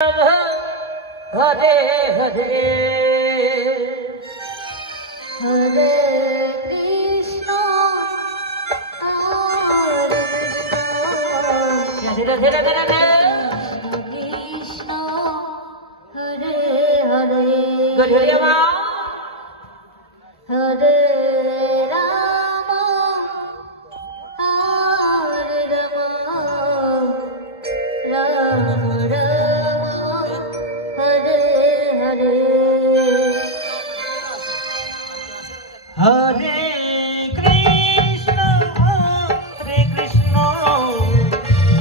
Hare Hare Hare Krishna Hare Radhe Radhe Radhe Krishna Hare Hare Hare Hare Ram Hare Ram Ram Ram Hare Hare Hare Krishna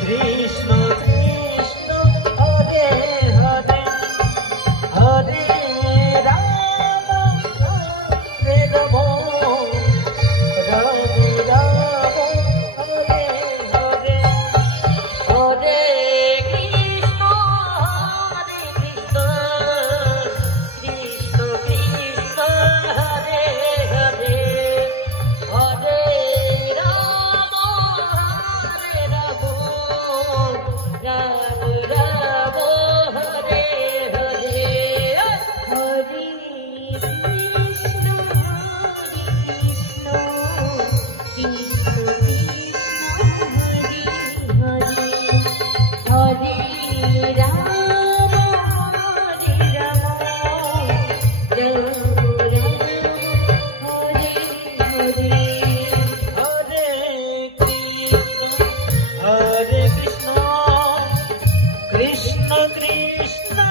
Krishna Krishna Hare Hare Hare Ram Hare Ram Ram Ram Hare Hare Hare Krishna Krishna Krishna Hare Hare Hare Ram Ram Ram Ram Hare Hare Hare Krishna Krishna Hare Ram Hare Krishna Krishna Krishna